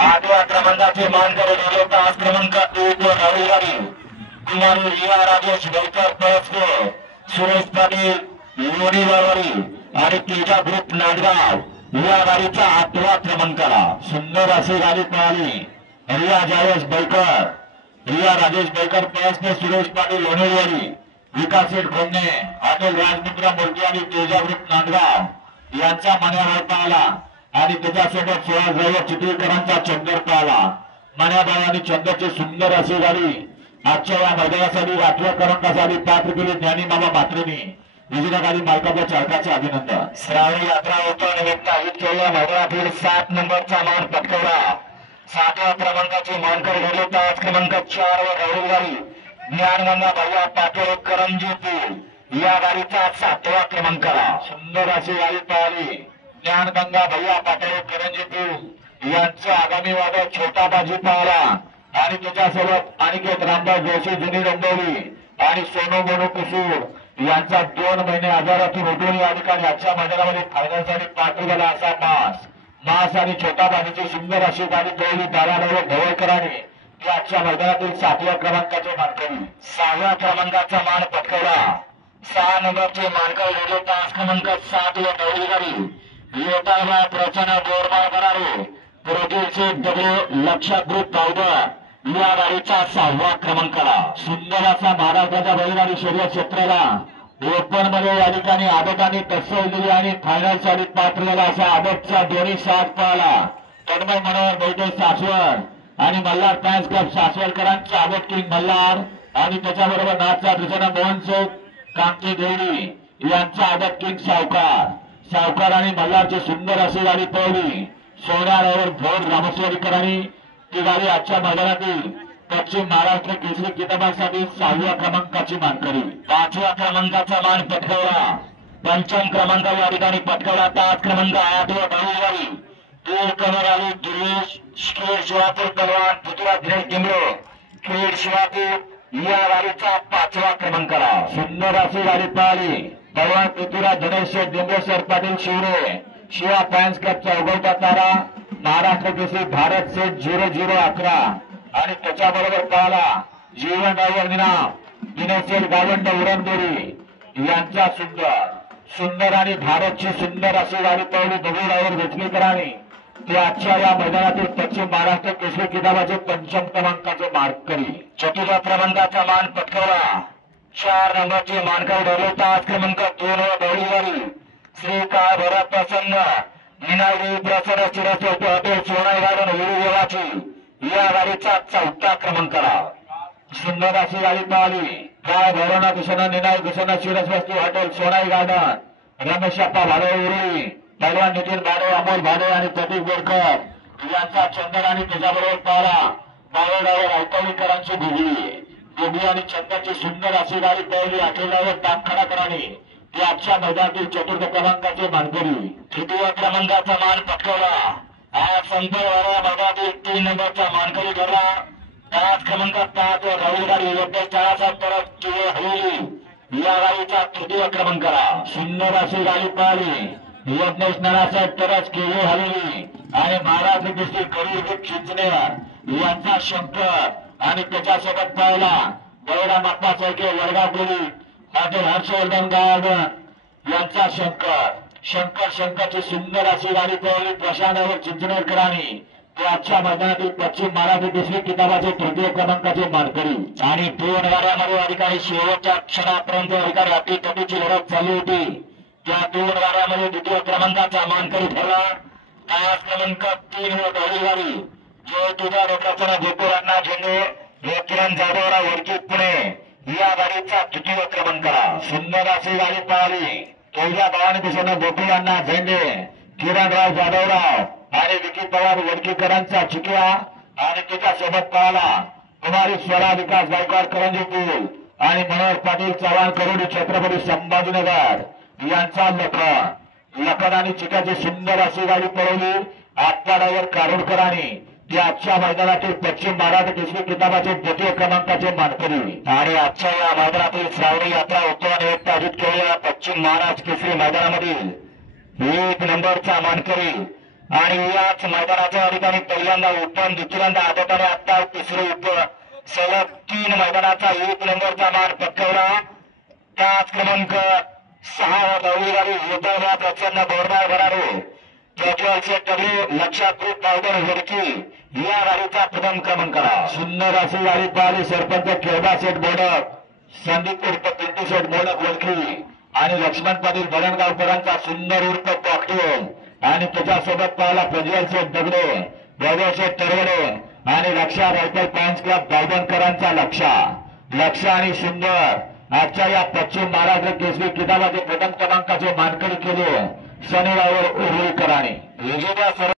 8व्या क्रमांकाचे मानकरी झाले तास क्रमांक 1 वर रविवारी कुमारी रिया राजेश बैकर पळसके सुरेश पाटील लोणीवारवाडी आणि तेजा ग्रुप नांदगाव या गाडीचा 8व्या क्रमांकाला सुंदर अशी गाडी पळाली। रिया जावेश बैकर रिया राजेश बैकर पळसके सुरेश पाटील लोणीवारवाडी विकास शेठ खोमणे हॉटेल राजमित्र मूर्ती आणि तेजा ग्रुप नांदगाव यांचा मान्यवर पाहिला आणि त्याच्यासोबत 16 ड्रायव्हर चित्रीकरांचा चंदर पाहिला। मान्याबाई आणि चंदरची सुंदर अशी गाडी आजच्या या मैदानासाठी 8व्या क्रमांकासाठी पात्र केली ज्ञानी मामा मात्रेनी विजेता गाडी मालकाच्या चालकाचे अभिनंदन। श्रावणी यात्रा उत्सवानिमित्त आयोजित केलेल्या मैदानातील 7 नंबरचा मान पटकावला। 7व्या क्रमांकाची मानकरी झाले तास क्रमांक 4 वर रविवारी ज्ञानगंगा भैया पाटील करंजीपूर या गाडीचा 7व्या क्रमांकाला सुंदर अशी गाडी पळाली। ज्ञानगंगा भैया पाटील करंजीपूर यांचा आगामी वादळ छोटा बाजी पाहिला आणि त्याच्यासोबत अनिकेत रामदास जोशी जुनी रंगवली आणि सोनू मोनू कुसूर यांचा 2 महिने आजारातून उठून या ठिकाणी आजच्या मैदानामध्ये फायनलसाठी पात्र झाला असा मास आणि छोटा बाजीची सुंदर अशी गाडी पळवली दाराडावर ढवळकरांनी आजच्या मैदानातील 7व्या क्रमांकाचे मानकरी। 6व्या क्रमांकाचा मान पटकावला। 6 नंबरचे मानकरी झाले तास क्रमांक 7 वर रविवारी येताना प्रचंड जोरदार बनारे प्रोजेक्टचे दगडे लक्षात ग्रुप पावडर या गाडीचा 6व्या क्रमांकाला सुंदर असा महाराष्ट्राच्या बैलगाडी शर्यत क्षेत्राला ओपन मध्ये या ठिकाणी आदतांनी टसवलेली आणि फायनल साठी पात्र झाला असा आदतचा दोन्ही साथ पाहिला। तन्मय मनोहर बैठे सासवड आणि मल्हार फॅन्स क्लब सासवडकरांचे आदत किंग मल्हार आणि त्याच्याबरोबर नाथचा दुसरा मोहन शेख कामती देवडी यांचा आदत किंग सावकार आणि मल्हारची सुंदर अशी गाडी पळवली। सोन्यावर भोर रामेश्वरीकरांनी ती गाडी आजच्या मैदानातील पश्चिम महाराष्ट्र केसरी किताबासाठी 6व्या क्रमांकाची मानकरी। 5व्या क्रमांकाचा मान पटकावला। 5म क्रमांक या ठिकाणी पटकावला तास क्रमांक 8 वर रविवारी आली दुर्वेश खेड शिवापूर पलवान पुतळा दिनेश डिंबळे खेड शिवापूर या गाडीचा 5व्या क्रमांकाला सुंदर अशी गाडी पळाली। पलवान पुतळा दिनेश डिंबळे सर पाटील शिवरे शिवा फॅन्स क्लबचा उगवता तारा महाराष्ट्र केसरी भारत सेट 0011 आणि त्याच्याबरोबर पळाला जीवन ड्रायव्हर दिनेश गावंड उरणबोरी यांचा सुंदर आणि भारतची सुंदर अशी गाडी पळवली दगडू ड्रायव्हर वेचलीकरांनी ते आजच्या या मैदानातील पश्चिम महाराष्ट्र केसरी किताबाचे 5म क्रमांकाचे मानकरी। 4व्या क्रमांकाचा मान पटकावला। 4 नंबरचे मानकरी ठरले तास क्रमांक 2 वर रविवारी श्री काय भरत प्रसन्न विनायक प्रसन्न चिरस्वरूप हॉटेल सोनाई गार्डन विरुदेवाची या गाडीचा 4थ्या क्रमांकाला सुंदर अशी गाडी पळाली। काय भैरवनाथ दिशेनं निनायक दिशेनं चिरस्वस्तू हॉटेल सोनाई गार्डन रमेशप्पा भाडे उरुळी पहलवान नितीन भाडे अमोल भाडे आणि प्रदीप बोरकर यांचा चंदन आणि त्याच्याबरोबर पाहला बावळावर ऐकवलीकरांची घुगडी आणि चंदनची सुंदर अशी गाडी पळवली। आठवड्यावर टाकखडाकरांनी ती आजच्या मैदानातील 4th क्रमांकाचे मानकरी। 3व्या क्रमांकाचा मान पटकावला। आज संपवाऱ्या मैदानातील 3 नंबरचा मानकरी ठरला तास क्रमांक 5 वर रविवारी योग्य 4 परत हवेली या गाडीचा 3य क्रमांकाला सुंदर अशी गाडी पळाली। यज्ञेश नानासाहेब तरच केले हवेली आणि महाराष्ट्र केसरी करीर चिंचनेर यांचा शंकर आणि त्याच्यासोबत पाहिला बळीराम बाप्पा सारखे वडगाव गोली हॉटेल हर्षवर्धन गार्डन यांचा शंकरची सुंदर अशी गाडी पळवली प्रशांतवर चिंचनेरकरांनी ते आजच्या मैदानातील पश्चिम महाराष्ट्र केसरी किताबाचे 3य क्रमांकाचे मानकरी। आणि 2 गाड्यांमध्ये अधिकारी शेवटच्या क्षणापर्यंत अधिकारी आपली तटीची लढत चालू होती। त्या 2 गाड्यांमध्ये 2य क्रमांकाचा मानकरी ठरला तास क्रमांक 3 वर रविवारी जय तुझा रोकाचा गोकुळांना झेंडे हे किरण जाधवराव वडकी पुणे या गाडीचा 3य क्रमांकाला सुंदर अशी गाडी पळाली। तुझ्या गावाने दिशेनं गोकुळांना झेंडे किरणराव जाधवराव आणि विकी पवार वडकीकरांचा चिकिया आणि त्याच्यासोबत पळाला कुमारी स्वरा विकास गायकवाड करंजीपूर आणि मनोहर पाटील चव्हाण करोडी छत्रपती संभाजीनगर यांचा लखन आणि चिकाची सुंदर अशी गाडी पळवली। आटपाड्यावर कारोडकरांनी ते आजच्या मैदानातील पश्चिम महाराष्ट्र केसरी किताबाचे 2य क्रमांकाचे मानकरी। आणि आजच्या या मैदानातील श्रावणी यात्रा उत्सवानिमित्त आयोजित केलेल्या पश्चिम महाराष्ट्र केसरी मैदानामधील 1 नंबरचा मानकरी आणि याच मैदानाच्या ठिकाणी पहिल्यांदा ओपन, दुसऱ्यांदा आदत आणि आता तिसरं ओपन, सलग 3 मैदानाचा 1 नंबरचा मान पटकावला. त्याच क्रमांक 6 दौडीगाडी उतरवा प्रचंड बोरणार भराडे प्रज्वलचे डबे लक्षात ग्रुप पावडर हुडकी या गाडीचा प्रथम क्रमांकाला. सुंदर अशी गाडी पाहिली. सरपंच केवडा शेठ बोडक, संदीप उर्फ पिंटू शेठ बोडक ओळखी आणि लक्ष्मण पाटील भरणगावकरांचा सुंदर उर्फ पॉकटून आणि त्याच्यासोबत पाहिला प्रज्वल शेठ दगडे, वैभव शेठ तरवडे आणि लक्षा रायफल फॅन्स क्लब गावबंदकरांचा लक्ष आणि सुंदर आजच्या या पश्चिम महाराष्ट्र केसरी किताबाचे प्रथम क्रमांकाचे मानकरी केले शनिवार उरुळीकरांनी.